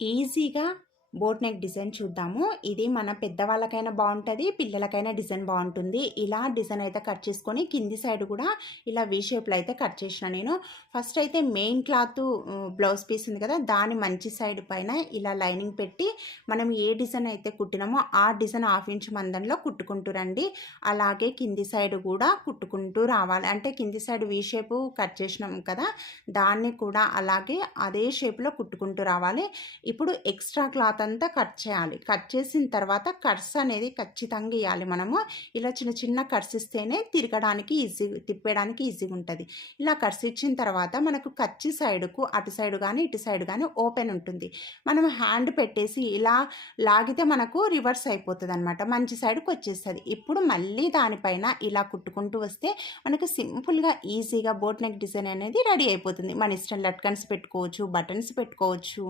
ఈజీగా boat neck design చూద్దాము. ఇది మన పెద్దవాళ్ళకైనా బాగుంటుంది పిల్లలకైనా డిజైన్ బాగుంటుంది. ఇలా డిజైన్ అయితే కట్ చేసుకొని కింది సైడ్ కూడా ఇలా వీ షేప్లో అయితే కట్ చేసిన నేను. ఫస్ట్ అయితే మెయిన్ క్లాత్ బ్లౌజ్ పీస్ ఉంది కదా దాని మంచి సైడ్ పైన ఇలా లైనింగ్ పెట్టి మనం ఏ డిజైన్ అయితే కుట్టినామో ఆ డిజైన్ హాఫ్ ఇంచ్ మందంలో కుట్టుకుంటూ రండి. అలాగే కింది సైడ్ కూడా కుట్టుకుంటూ రావాలి. అంటే కింది సైడ్ వీ షేప్ కట్ చేసినాం కదా దాన్ని కూడా అలాగే అదే షేప్లో కుట్టుకుంటూ రావాలి. ఇప్పుడు ఎక్స్ట్రా క్లాత్ అంతా కట్ చేయాలి. కట్ చేసిన తర్వాత కట్స్ అనేది ఖచ్చితంగా ఇవ్వాలి మనము. ఇలా చిన్న చిన్న కట్స్ ఇస్తేనే తిరగడానికి ఈజీ తిప్పేయడానికి ఈజీగా ఉంటుంది. ఇలా కట్స్ ఇచ్చిన తర్వాత మనకు కచ్చి సైడ్కు అటు సైడ్ కానీ ఇటు సైడ్ కానీ ఓపెన్ ఉంటుంది. మనం హ్యాండ్ పెట్టేసి ఇలా లాగితే మనకు రివర్స్ అయిపోతుంది అనమాట మంచి సైడ్కి వచ్చేస్తుంది. ఇప్పుడు మళ్ళీ దానిపైన ఇలా కుట్టుకుంటూ వస్తే మనకు సింపుల్గా ఈజీగా బోట్ నెక్ డిజైన్ అనేది రెడీ అయిపోతుంది. మన ఇష్టం లట్కన్స్ పెట్టుకోవచ్చు బటన్స్ పెట్టుకోవచ్చు.